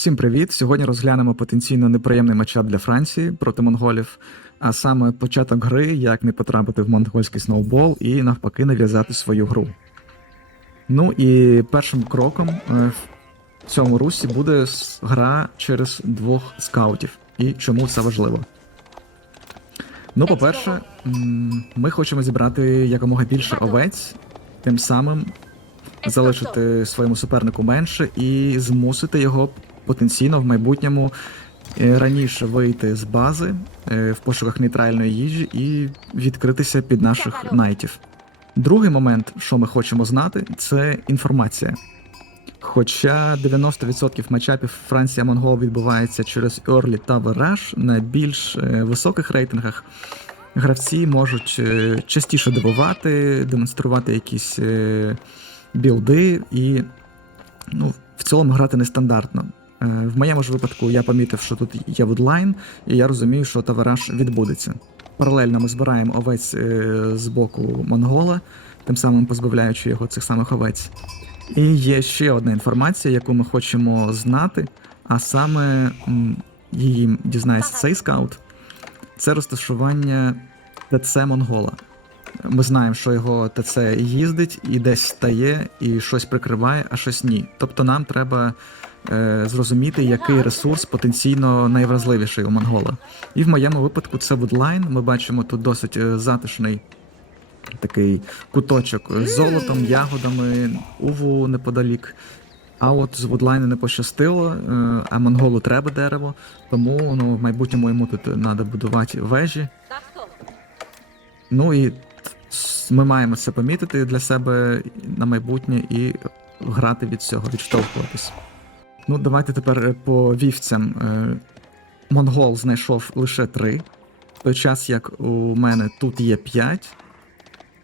Всім привіт! Сьогодні розглянемо потенційно неприємний матчап для Франції проти монголів, а саме початок гри, як не потрапити в монгольський сноубол і навпаки нав'язати свою гру. Ну і першим кроком е, в цьому русі буде гра через двох скаутів. І чому це важливо? Ну, по-перше, ми хочемо зібрати якомога більше овець, тим самим залишити своєму супернику менше і змусити його потенційно в майбутньому е, раніше вийти з бази е, в пошуках нейтральної їжі і відкритися під наших найтів. Другий момент, що ми хочемо знати, це інформація. Хоча 90% матчапів Франція Монгол відбувається через Early та Virage, на більш е, високих рейтингах гравці можуть частіше дивувати, демонструвати якісь білди і ну, в цілому грати нестандартно. Е, В моєму ж випадку я помітив, що тут є вудлайн, і я розумію, що тавараж відбудеться. Паралельно ми збираємо овець е, з боку монгола, тим самим позбавляючи його цих самих овець. І є ще одна інформація, яку ми хочемо знати, а саме її дізнається цей скаут. Це розташування ТЦ Монгола. Ми знаємо, що його ТЦ їздить і десь стає, і щось прикриває, а щось ні. Тобто нам треба е, зрозуміти, який ресурс потенційно найвразливіший у монгола. І в моєму випадку це Woodline. Ми бачимо тут досить е, затишний такий куточок з золотом, ягодами, уву неподалік. А от з Вудлайну не пощастило, е, а монголу треба дерево, тому ну, в майбутньому йому тут треба будувати вежі. Ну і ми маємо це помітити для себе на майбутнє і грати від цього, відштовхуватись. Ну, давайте тепер е, по вівцям. Е, Монгол знайшов лише три, в той час як у мене тут є 5,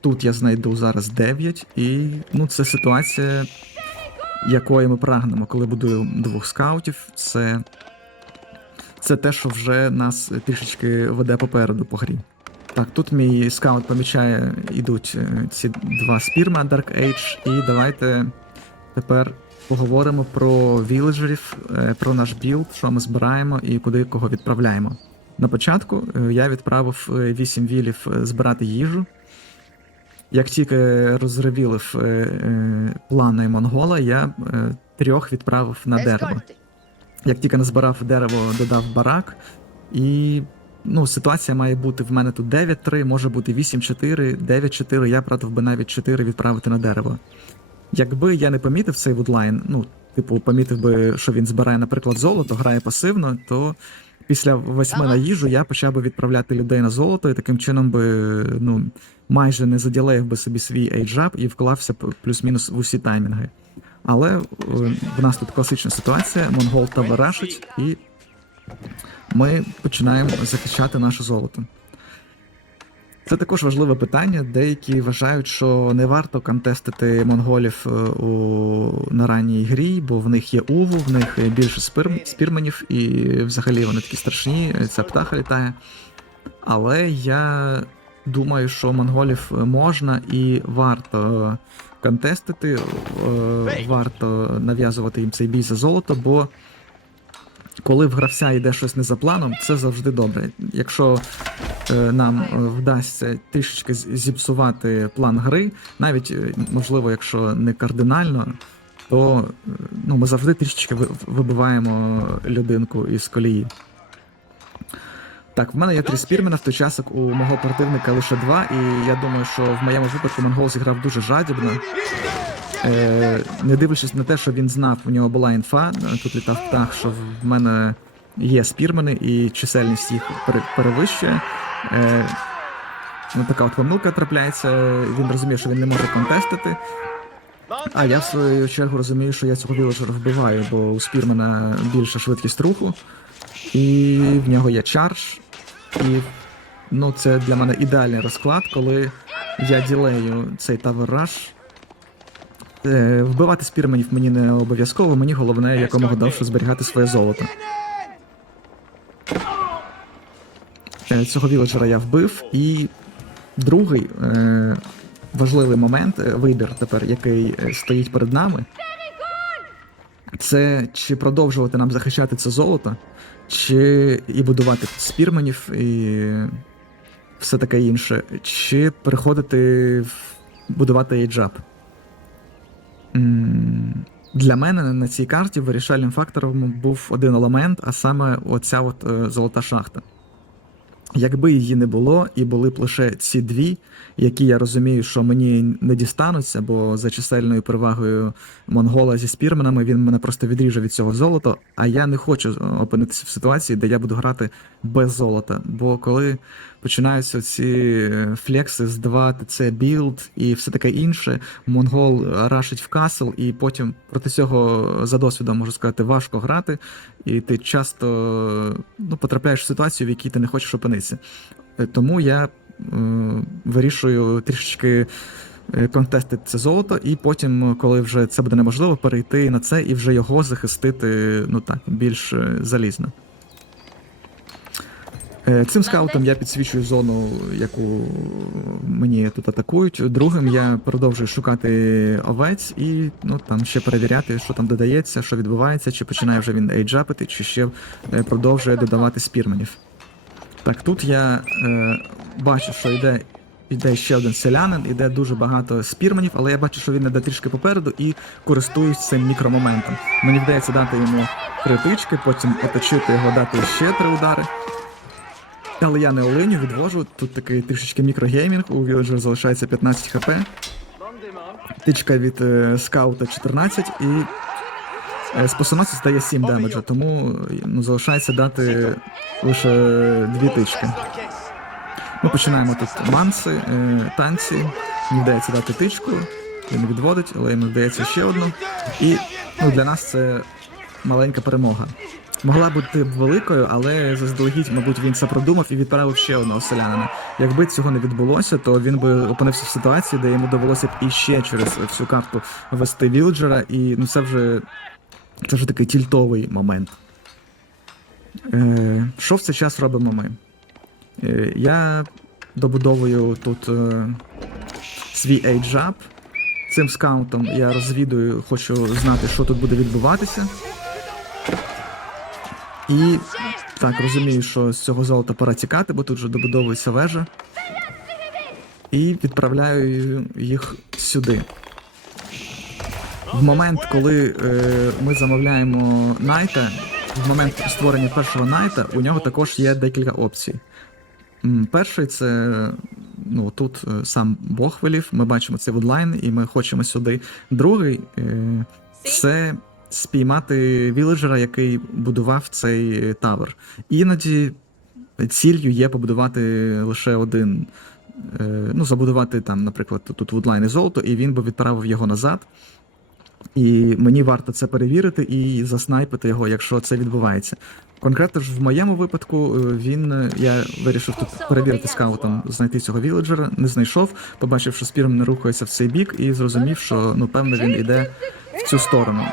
тут я знайду зараз 9, і ну, це ситуація, якої ми прагнемо, коли будуємо двох скаутів. Це, це те, що вже нас трішечки веде попереду по грі. Так, тут мій скаут помічає, ідуть е, ці два спірма Dark Age, і давайте тепер поговоримо про віледжерів, е, про наш білд, що ми збираємо і куди кого відправляємо. На початку е, я відправив 8 вілів збирати їжу. Як тільки розревілив плани Монгола, я трьох відправив на дерево. Як тільки назбирав дерево, додав барак. І ну, ситуація має бути в мене тут 9-3, може бути 8-4, 9-4, я б радив би навіть 4 відправити на дерево. Якби я не помітив цей вудлайн, ну, типу, помітив би, що він збирає, наприклад, золото, грає пасивно, то після восьми на їжу я почав би відправляти людей на золото, і таким чином би ну, майже не заділеїв би собі свій ейджап і вклався плюс-мінус в усі таймінги. Але е, в нас тут класична ситуація: монгол табарашить, і ми починаємо захищати наше золото. Це також важливе питання. Деякі вважають, що не варто контестити монголів е, у на ранній грі, бо в них є уву, в них більше спір, спірменів, і взагалі вони такі страшні, ця птаха літає. Але я думаю, що монголів можна і варто контестити, е, варто нав'язувати їм цей бій за золото, бо коли в гравця йде щось не за планом, це завжди добре. Якщо е, нам е, вдасться трішечки зіпсувати план гри, навіть е, можливо, якщо не кардинально, то е, ну, ми завжди трішечки вибиваємо людинку із колії. Так, в мене є три спірмена в той час, як у мого противника лише два, і я думаю, що в моєму випадку монгол зіграв дуже жадібно. Е, не дивлячись на те, що він знав, у нього була інфа, тут літав птах, що в мене є спірмени і чисельність їх перевищує. Е, ну, така от помилка трапляється, він розуміє, що він не може контестити. А я в свою чергу розумію, що я цього віледжера вбиваю, бо у спірмена більша швидкість руху, і в нього є чардж. І ну, це для мене ідеальний розклад, коли я ділею цей тавер Е, Вбивати спірменів мені не обов'язково, мені головне якомога довше зберігати своє золото. Е, Цього віледжера я вбив, і другий е, важливий момент, е, вибір тепер, який е, стоїть перед нами. Це чи продовжувати нам захищати це золото, чи і будувати спірменів і все таке інше, чи переходити в будувати ейджап. Для мене на цій карті вирішальним фактором був один елемент, а саме оця от е, золота шахта. Якби її не було, і були б лише ці дві, які я розумію, що мені не дістануться, бо за чисельною перевагою монгола зі спірменами він мене просто відріже від цього золота. А я не хочу опинитися в ситуації, де я буду грати без золота. Бо коли починаються ці флекси з 2 ТЦ білд і все таке інше, монгол рашить в касл, і потім проти цього за досвідом можу сказати важко грати, і ти часто ну, потрапляєш в ситуацію, в якій ти не хочеш опинитися. Е, Тому я е, вирішую трішечки е, контестити це золото, і потім, коли вже це буде неможливо, перейти на це і вже його захистити ну так, більш залізно. Цим скаутом я підсвічую зону, яку мені тут атакують. Другим я продовжую шукати овець і ну там ще перевіряти, що там додається, що відбувається, чи починає вже він ейджапити, чи ще продовжує додавати спірменів. Так, тут я е, бачу, що йде, йде ще один селянин, іде дуже багато спірменів, але я бачу, що він іде трішки попереду і користуюсь цим мікромоментом. Мені вдається дати йому три тички, потім оточити його, дати ще три удари. Але я не оленю, відвожу. Тут такий трішечки мікрогеймінг, у Villager залишається 15 хп. Тичка від е, скаута 14 і е, спосоносець дає 7 демеджа, тому ну, залишається дати лише дві тички. Ми починаємо тут манси, е, танці. Мені вдається дати тичку, він відводить, але йому вдається ще одну. І ну, для нас це маленька перемога. Могла бути великою, але заздалегідь, мабуть, він це продумав і відправив ще одного селянина. Якби цього не відбулося, то він би опинився в ситуації, де йому довелося б іще через всю карту вести вілджера, і ну це вже це вже такий тільтовий момент. Е, що в цей час робимо ми? Е, я добудовую тут е, свій ейджап. Цим скаутом я розвідую, хочу знати, що тут буде відбуватися. І так, розумію, що з цього золота пора тікати, бо тут вже добудовується вежа. І відправляю їх сюди. В момент, коли е, ми замовляємо найта, в момент створення першого найта, у нього також є декілька опцій. Перший це ну, тут е, сам Бог велів, ми бачимо цей вудлайн, і ми хочемо сюди. Другий е, це спіймати віледжера, який будував цей тавер. Іноді ціллю є побудувати лише один. е, Ну, забудувати там, наприклад, тут вудлайн і золото, і він би відправив його назад. І мені варто це перевірити і заснайпити його, якщо це відбувається. Конкретно ж в моєму випадку е, він е, я вирішив тут перевірити скаутом, знайти цього віледжера, не знайшов, побачив, що спірм не рухається в цей бік, і зрозумів, що ну певно він іде в цю сторону.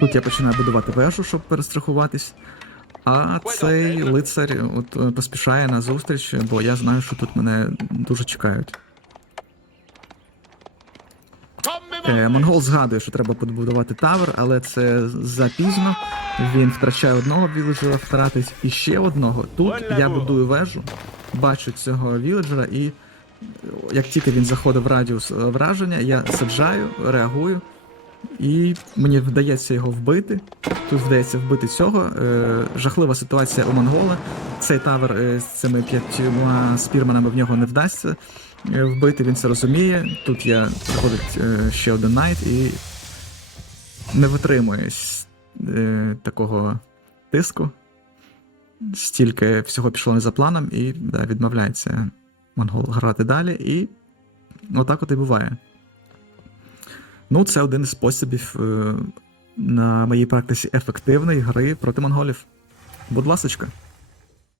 Тут я починаю будувати вежу, щоб перестрахуватись. А цей лицар от е, поспішає на зустріч, бо я знаю, що тут мене дуже чекають. Е, Монгол згадує, що треба побудувати тавер, але це запізно. Він втрачає одного віледжера, втратить іще одного. Тут я будую вежу, бачу цього віледжера, і як тільки він заходить в радіус е, враження, я саджаю, реагую, і мені вдається його вбити. Тут вдається вбити цього. Е, жахлива ситуація у монгола. Цей тавер е, з цими п'ятьма спірманами в нього не вдасться е, вбити, він це розуміє. Тут я приходить ще один найт і не витримує такого тиску. Стільки всього пішло не за планом, і да, відмовляється монгол грати далі, і отак от і буває. Ну, це один із способів е, на моїй практиці ефективної гри проти монголів. Будь ласочка.